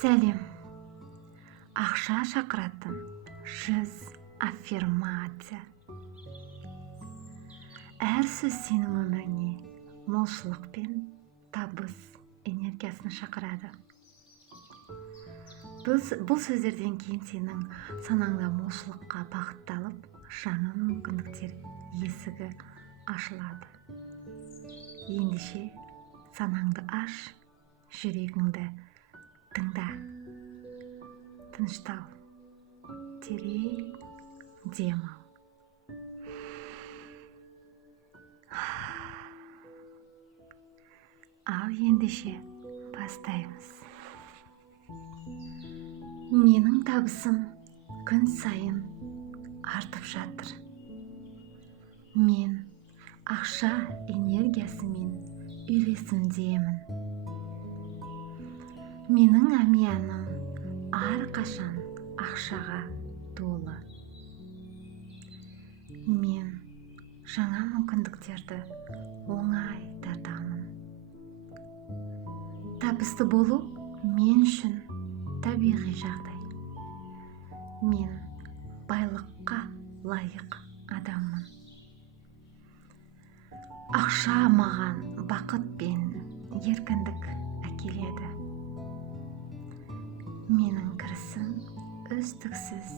Сәлем. Ақша шақыратын 100 аффирмация. Әр сөз сенің өміріңе молшылық пен табыс энергиясын шақырады. Бұл сөздерден кейін сенің санаңда молшылыққа бағытталып, жаңа мүмкіндіктер есігі ашылады. Ендеше санаңды аш, жүрегіңді тыңда. Тыныштал, терең дем ал. Ал ендеше бастаймыз. Менің табысым күн сайын артып жатыр. Мен ақша энергиясымен үйлесімдемін. Менің әмияным әрқашан ақшаға толы. Мен жаңа мүмкіндіктерді оңай тартамын. Табысты болу мен үшін табиғи жағдай. Мен байлыққа лайық адаммын. Ақша маған бақыт пен еркіндік әкеледі. Менің кірісім үздіксіз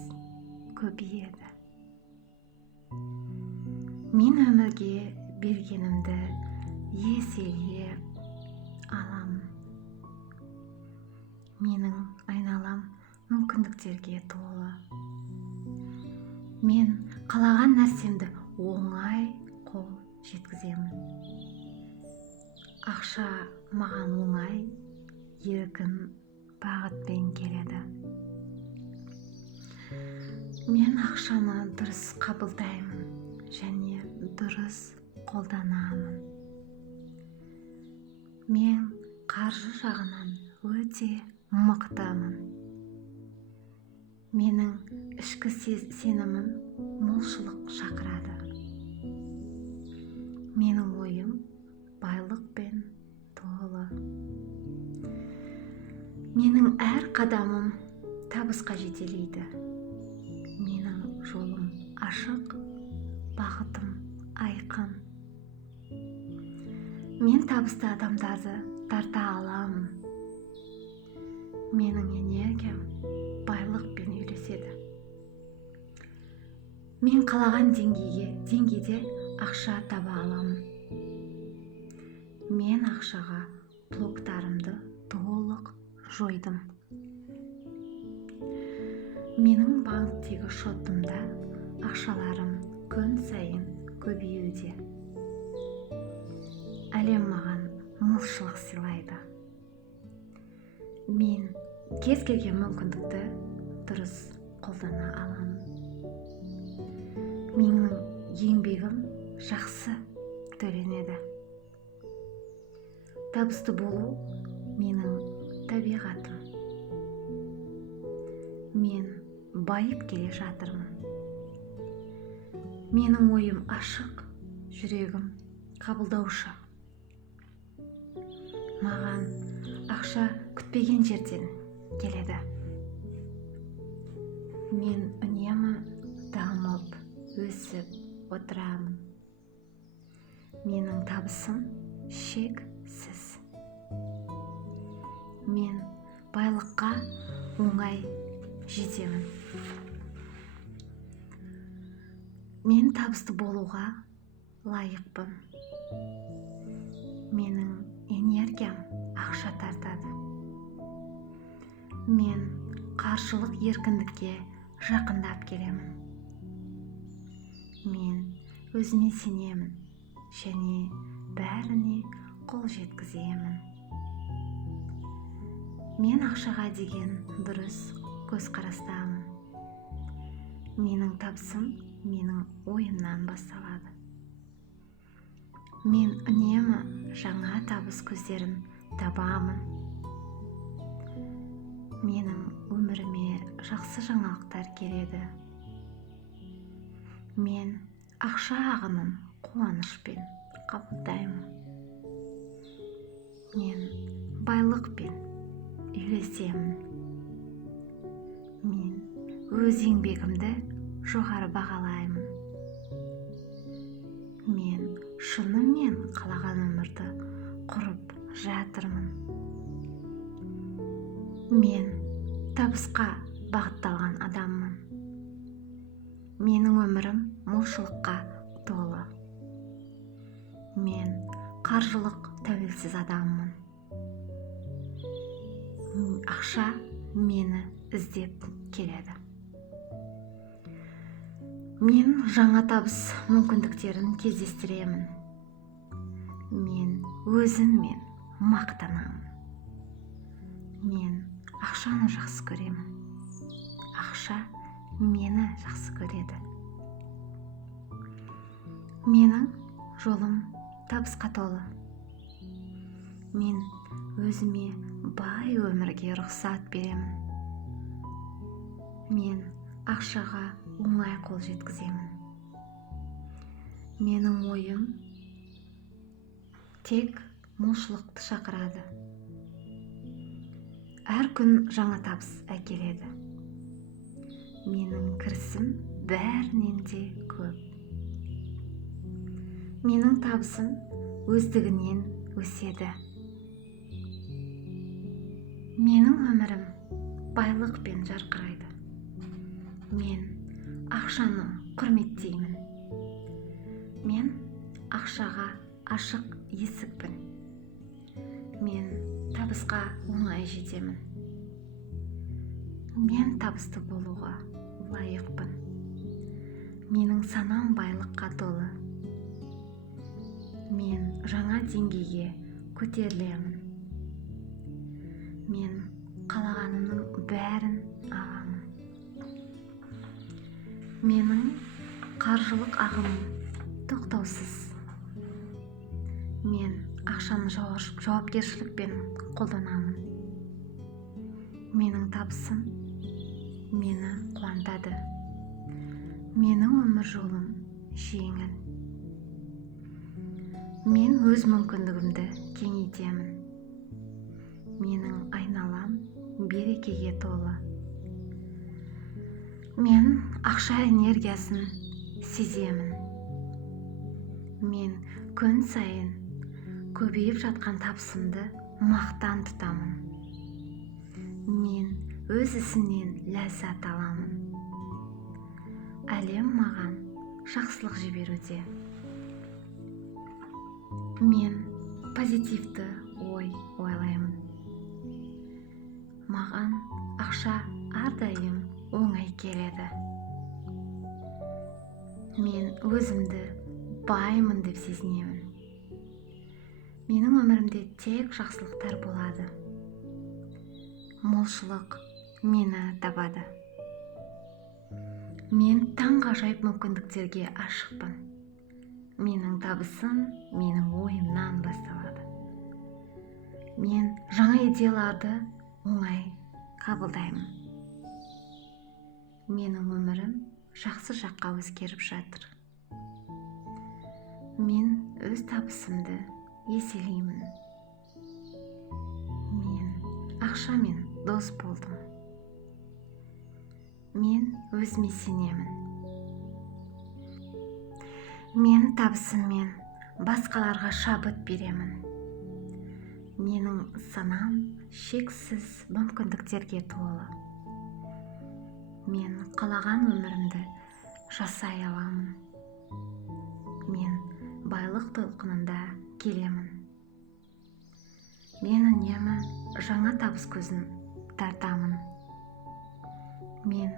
көбейеді. Мен өмірге бергенімді еселеп аламын. Менің айналам мүмкіндіктерге толы. Мен қалаған нәрсемді оңай қол жеткіземін. Ақша маған оңай, еркін бағытпен келеді. Мен ақшаны дұрыс қабылдаймын және дұрыс қолданамын. Мен қаржы жағынан өте мықтымын. Менің ішкі сенімім молшылық шақырады. Менің ойым байлықпен толы. Менің әр қадамым табысқа жетелейді. Менің жолым ашық, бағытым айқын. Мен табысты адамдарды тарта аламын. Менің энергиям байлықпен үйлеседі. Мен қалаған деңгейде ақша таба аламын. Мен ақшаға блоктарымды толық жойдым. Менің банктегі шотымда ақшаларым күн сайын көбеюде. Әлем маған молшылық сыйлайды. Мен кез келген мүмкіндікті дұрыс қолдана аламын. Менің еңбегім жақсы төленеді. Табысты болу менің табиғатым. Мен байып келе жатырмын. Менің ойым ашық, жүрегім қабылдаушы. Маған ақша күтпеген жерден келеді. Мен үнемі дамып, өсіп отырамын. Менің табысым шексіз. Мен байлыққа оңай жетемін. Мен табысты болуға лайықпын. Менің энергиям ақша тартады. Мен қаржылық еркіндікке жақындап келемін. Мен өзіме сенемін және бәріне қол жеткіземін. Мен ақшаға деген дұрыс көзқарастамын. Менің табысым менің ойымнан басталады. Мен үнемі жаңа табыс көздерін табамын. Менің өміріме жақсы жаңалықтар келеді. Мен ақша ағынын қуанышпен қабылдаймын. Мен байлықпен үйлесемін. Мен өз еңбегімді жоғары бағалаймын. Мен шынымен қалаған өмірді құрып жатырмын. Мен табысқа бағытталған адаммын. Менің өмірім молшылыққа толы. Мен қаржылық тәуелсіз адаммын. Ақша мені іздеп келеді. Мен жаңа табыс мүмкіндіктерін кездестіремін. Мен өзіммен мақтанамын. Мен ақшаны жақсы көремін. Ақша мені жақсы көреді. Менің жолым табысқа толы. Мен өзіме бай өмірге рұқсат беремін. Мен ақшаға оңай қол жеткіземін. Менің ойым тек молшылықты шақырады. Әр күн жаңа табыс әкеледі. Менің кірісім бәрінен де көп. Менің табысым өздігінен өседі. Менің өмірім байлықпен жарқырайды. Мен ақшаны құрметтеймін. Мен ақшаға ашық есікпін. Мен табысқа оңай жетемін. Мен табысты болуға лайықпын. Менің санам байлыққа толы. Мен жаңа деңгейге көтерілемін. Мен қалағанымның бәрін аламын. Менің қаржылық ағымым тоқтаусыз. Мен ақшаны жауапкершілікпен қолданамын. Менің табысым мені қуантады. Менің өмір жолым жеңіл. Мен өз мүмкіндігімді кеңейтемін. Менің айналам берекеге толы. Мен ақша энергиясын сеземін. Мен күн сайын көбейіп жатқан табысымды мақтан тұтамын. Мен өз ісімнен ләззат аламын. Әлем маған жақсылық жіберуде. Мен позитивті ой ойлаймын. Маған ақша әрдайым оңай келеді. Мен өзімді баймын деп сезінемін. Менің өмірімде тек жақсылықтар болады. Молшылық мені табады. Мен таңғажайып мүмкіндіктерге ашықпын. Менің табысым менің ойымнан басталады. Мен жаңа идеяларды оңай қабылдаймын. Менің өмірім жақсы жаққа өзгеріп жатыр. Мен өз табысымды еселеймін. Мен ақшамен дос болдым. Мен өзіме сенемін. Мен табысыммен басқаларға шабыт беремін. Менің санам шексіз мүмкіндіктерге толы. Мен қалаған өмірімді жасай аламын. Мен байлық толқынында келемін. Мен үнемі жаңа табыс көзін тартамын. Мен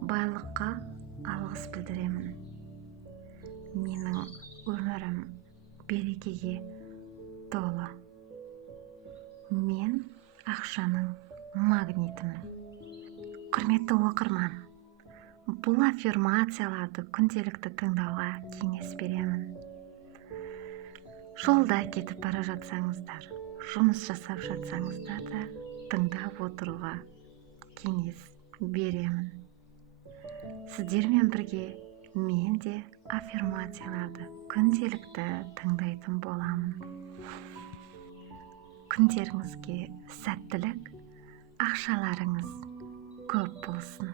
байлыққа алғыс білдіремін. Менің өмірім берекеге толы. Мен ақшаның магнитімін. Құрметті оқырман, бұл аффирмацияларды күнделікті тыңдауға кеңес беремін. Жолда кетіп бара жатсаңыздар, жұмыс жасап жатсаңыздар да тыңдап отыруға кеңес беремін. Сіздермен бірге мен де аффирмацияларды күнделікті тыңдайтын боламын. Күндеріңізге сәттілік, ақшаларыңыз көп болсын.